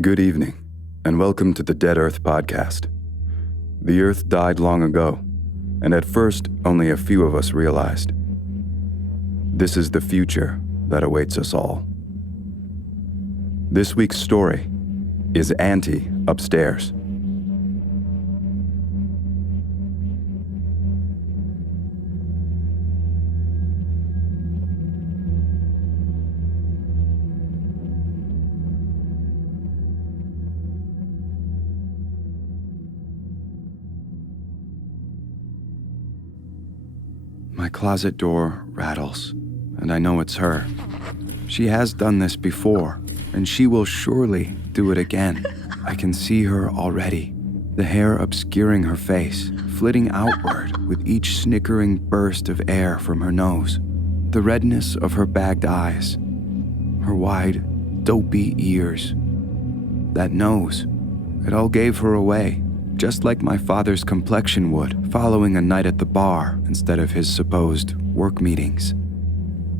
Good evening, and welcome to the Dead Earth podcast. The Earth died long ago, and at first only a few of us realized. This is the future that awaits us all. This week's story is Auntie Upstairs. My closet door rattles, and I know it's her. She has done this before, and she will surely do it again. I can see her already, the hair obscuring her face, flitting outward with each snickering burst of air from her nose, the redness of her bagged eyes, her wide, dopey ears. That nose, it all gave her away. Just like my father's complexion would, following a night at the bar instead of his supposed work meetings.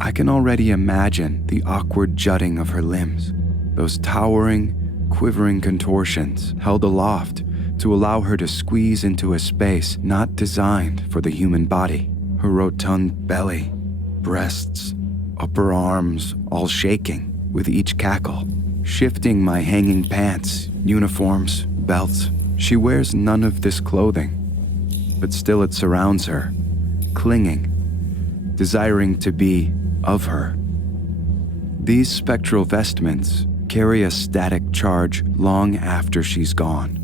I can already imagine the awkward jutting of her limbs, those towering, quivering contortions held aloft to allow her to squeeze into a space not designed for the human body. Her rotund belly, breasts, upper arms, all shaking with each cackle, shifting my hanging pants, uniforms, belts. She wears none of this clothing, but still it surrounds her, clinging, desiring to be of her. These spectral vestments carry a static charge long after she's gone,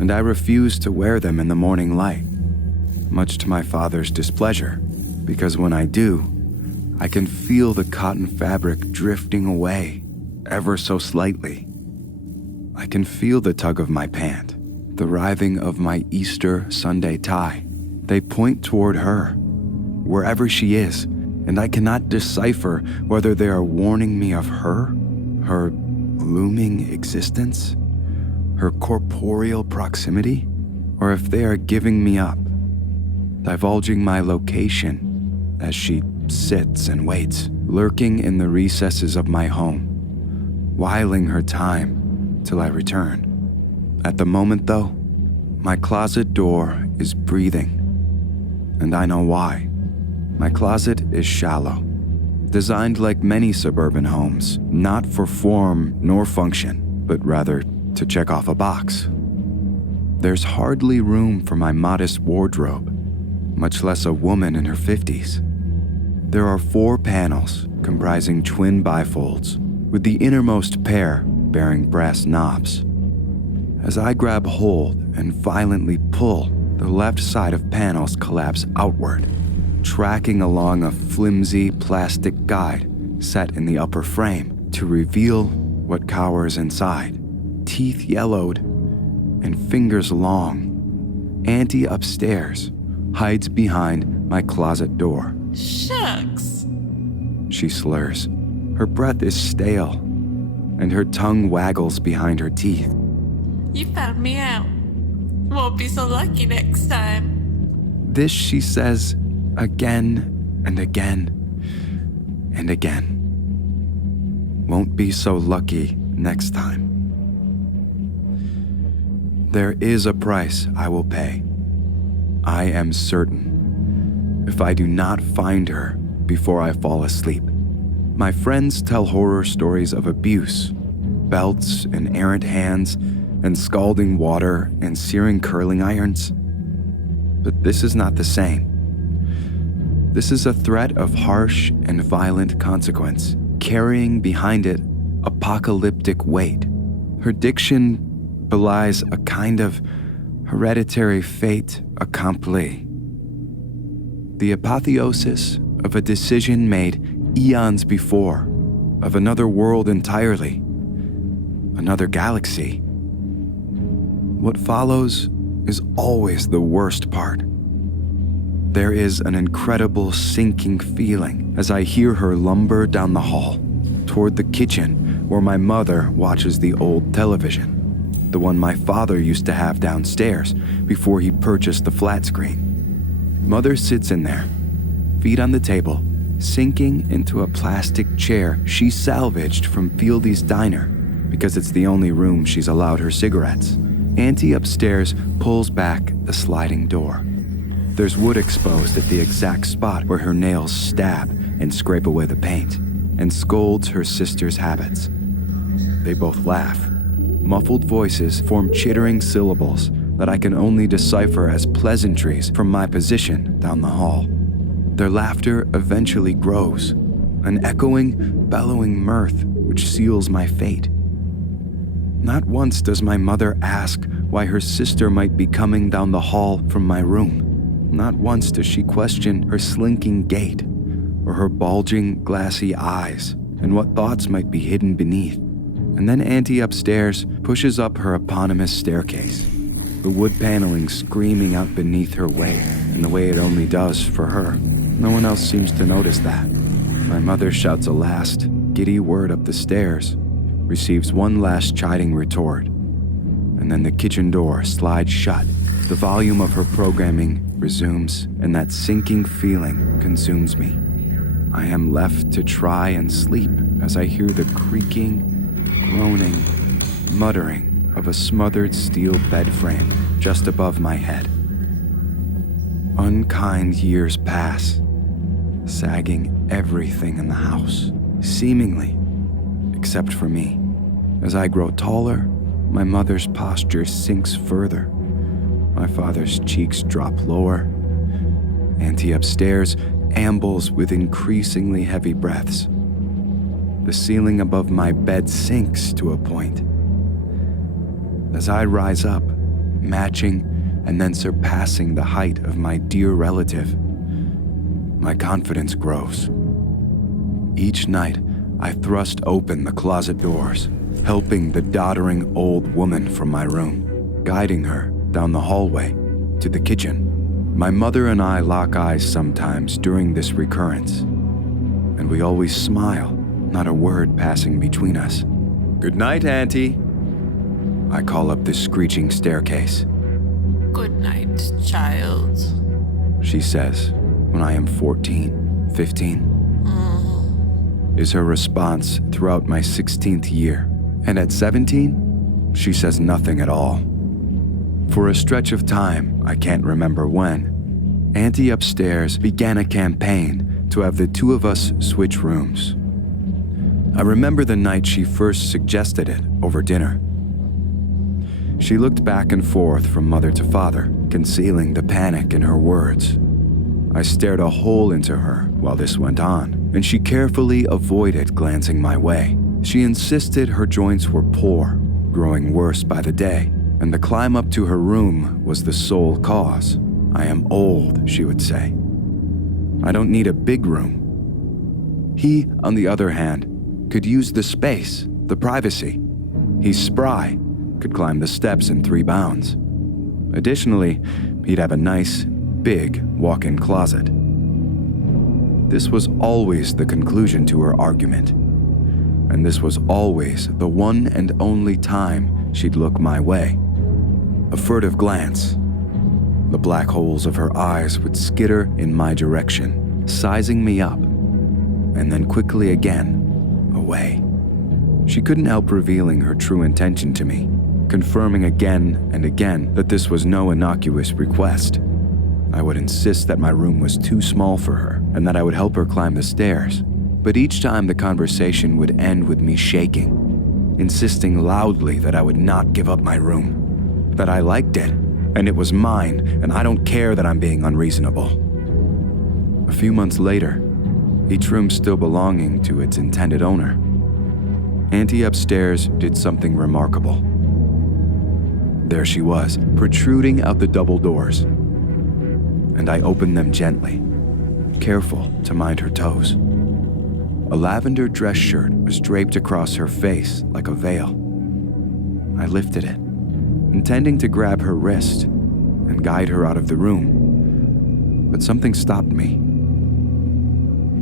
and I refuse to wear them in the morning light, much to my father's displeasure, because when I do, I can feel the cotton fabric drifting away ever so slightly. I can feel the tug of my pant, the writhing of my Easter Sunday tie. They point toward her, wherever she is, and I cannot decipher whether they are warning me of her looming existence, her corporeal proximity, or if they are giving me up, divulging my location as she sits and waits, lurking in the recesses of my home, whiling her time till I return. At the moment, though, my closet door is breathing, and I know why. My closet is shallow, designed like many suburban homes, not for form nor function, but rather to check off a box. There's hardly room for my modest wardrobe, much less a woman in her 50s. There are 4 panels comprising twin bifolds, with the innermost pair bearing brass knobs. As I grab hold and violently pull, the left side of panels collapse outward, tracking along a flimsy plastic guide set in the upper frame to reveal what cowers inside. Teeth yellowed and fingers long, Auntie Upstairs hides behind my closet door. Shucks, she slurs. Her breath is stale, and her tongue waggles behind her teeth. you found me out. Won't be so lucky next time. This she says again and again and again. Won't be so lucky next time. There is a price I will pay. I am certain. If I do not find her before I fall asleep. My friends tell horror stories of abuse, belts and errant hands, and scalding water and searing curling irons. But this is not the same. This is a threat of harsh and violent consequence, carrying behind it apocalyptic weight. Her diction belies a kind of hereditary fait accompli. The apotheosis of a decision made eons before, of another world entirely, another galaxy. What follows is always the worst part. There is an incredible sinking feeling as I hear her lumber down the hall, toward the kitchen where my mother watches the old television, the one my father used to have downstairs before he purchased the flat screen. Mother sits in there, feet on the table, sinking into a plastic chair she salvaged from Fieldy's Diner, because it's the only room she's allowed her cigarettes. Auntie upstairs pulls back the sliding door. There's wood exposed at the exact spot where her nails stab and scrape away the paint, and scolds her sister's habits. They both laugh. Muffled voices form chittering syllables that I can only decipher as pleasantries from my position down the hall. Their laughter eventually grows, an echoing, bellowing mirth which seals my fate. Not once does my mother ask why her sister might be coming down the hall from my room. Not once does she question her slinking gait or her bulging, glassy eyes and what thoughts might be hidden beneath. And then Auntie upstairs pushes up her eponymous staircase, the wood paneling screaming out beneath her weight in the way it only does for her. No one else seems to notice that. My mother shouts a last, giddy word up the stairs, receives one last chiding retort, and then the kitchen door slides shut. The volume of her programming resumes, and that sinking feeling consumes me. I am left to try and sleep as I hear the creaking, groaning, muttering of a smothered steel bed frame just above my head. Unkind years pass, sagging everything in the house, seemingly, except for me. As I grow taller, my mother's posture sinks further. My father's cheeks drop lower. Auntie upstairs ambles with increasingly heavy breaths. The ceiling above my bed sinks to a point. As I rise up, matching and then surpassing the height of my dear relative, my confidence grows. Each night, I thrust open the closet doors, helping the doddering old woman from my room, guiding her down the hallway to the kitchen. My mother and I lock eyes sometimes during this recurrence, and we always smile, not a word passing between us. "Good night, Auntie." I call up the screeching staircase. Good night, child. She says when I am 14, 15. Is her response throughout my 16th year. And at 17, she says nothing at all. For a stretch of time, I can't remember when, Auntie upstairs began a campaign to have the two of us switch rooms. I remember the night she first suggested it over dinner. She looked back and forth from mother to father, concealing the panic in her words. I stared a hole into her while this went on, and she carefully avoided glancing my way. She insisted her joints were poor, growing worse by the day, and the climb up to her room was the sole cause. "I am old," she would say. "I don't need a big room." He, on the other hand, could use the space, the privacy. He's spry, could climb the steps in 3 bounds. Additionally, he'd have a nice, big walk-in closet. This was always the conclusion to her argument, and this was always the one and only time she'd look my way. A furtive glance. The black holes of her eyes would skitter in my direction, sizing me up, and then quickly again, away. She couldn't help revealing her true intention to me, confirming again and again that this was no innocuous request. I would insist that my room was too small for her and that I would help her climb the stairs. But each time the conversation would end with me shaking, insisting loudly that I would not give up my room, that I liked it, and it was mine, and I don't care that I'm being unreasonable. A few months later, each room still belonging to its intended owner, Auntie upstairs did something remarkable. There she was, protruding out the double doors, and I opened them gently, careful to mind her toes. A lavender dress shirt was draped across her face like a veil. I lifted it, intending to grab her wrist and guide her out of the room, but something stopped me.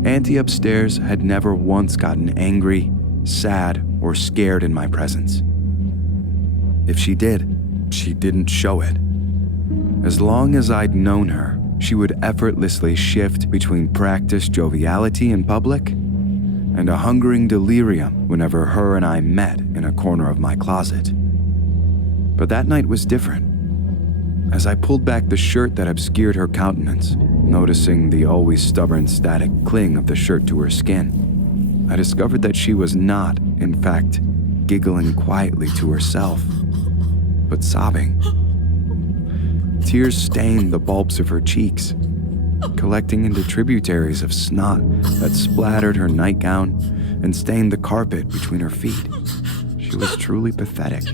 Auntie upstairs had never once gotten angry, sad, or scared in my presence. If she did, she didn't show it. As long as I'd known her, she would effortlessly shift between practiced joviality in public and a hungering delirium whenever her and I met in a corner of my closet. But that night was different. As I pulled back the shirt that obscured her countenance, noticing the always stubborn static cling of the shirt to her skin, I discovered that she was not, in fact, giggling quietly to herself, but sobbing. Tears stained the bulbs of her cheeks, collecting into tributaries of snot that splattered her nightgown and stained the carpet between her feet. She was truly pathetic,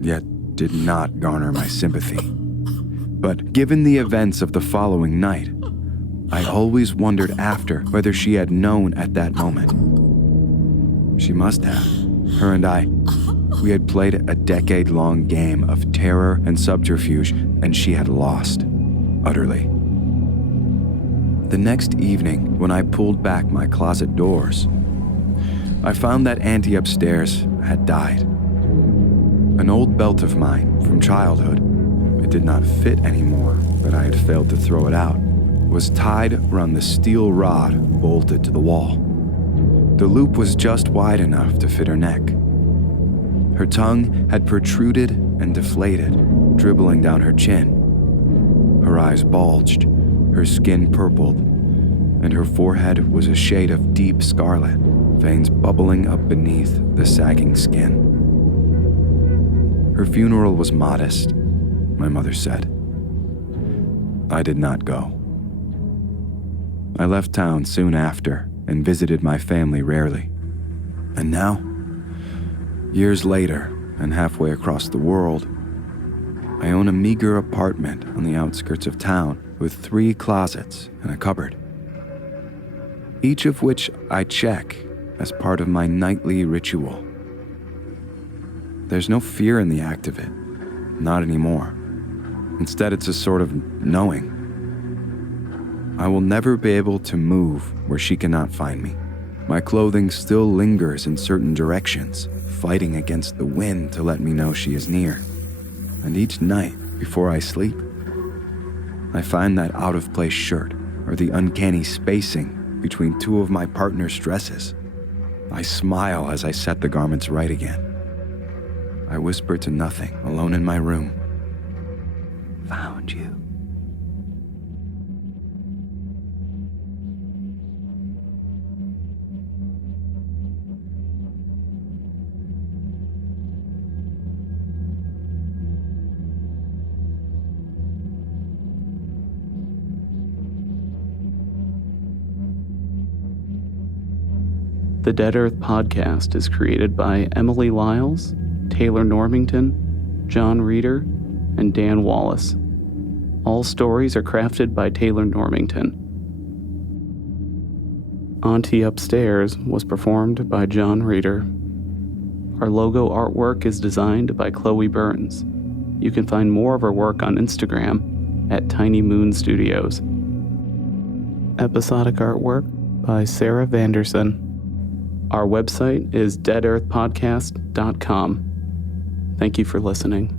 yet did not garner my sympathy. But given the events of the following night, I always wondered after whether she had known at that moment. She must have. Her and I, we had played a decade-long game of terror and subterfuge, and she had lost, utterly. The next evening, when I pulled back my closet doors, I found that Auntie upstairs had died. An old belt of mine from childhood, it did not fit anymore, but I had failed to throw it out, was tied around the steel rod bolted to the wall. The loop was just wide enough to fit her neck. Her tongue had protruded and deflated, dribbling down her chin. Her eyes bulged, her skin purpled, and her forehead was a shade of deep scarlet, veins bubbling up beneath the sagging skin. Her funeral was modest, my mother said. I did not go. I left town soon after and visited my family rarely. And now, years later and halfway across the world, I own a meager apartment on the outskirts of town with 3 closets and a cupboard, each of which I check as part of my nightly ritual. There's no fear in the act of it, not anymore. Instead, it's a sort of knowing. I will never be able to move where she cannot find me. My clothing still lingers in certain directions, fighting against the wind to let me know she is near. And each night, before I sleep, I find that out-of-place shirt or the uncanny spacing between 2 of my partner's dresses. I smile as I set the garments right again. I whisper to nothing, alone in my room. Found you. The Dead Earth podcast is created by Emily Lyles, Taylor Normington, John Reeder, and Dan Wallace. All stories are crafted by Taylor Normington. Auntie Upstairs was performed by John Reeder. Our logo artwork is designed by Chloe Burns. You can find more of her work on Instagram at Tiny Moon Studios. Episodic artwork by Sarah Vanderson. Our website is deadearthpodcast.com. Thank you for listening.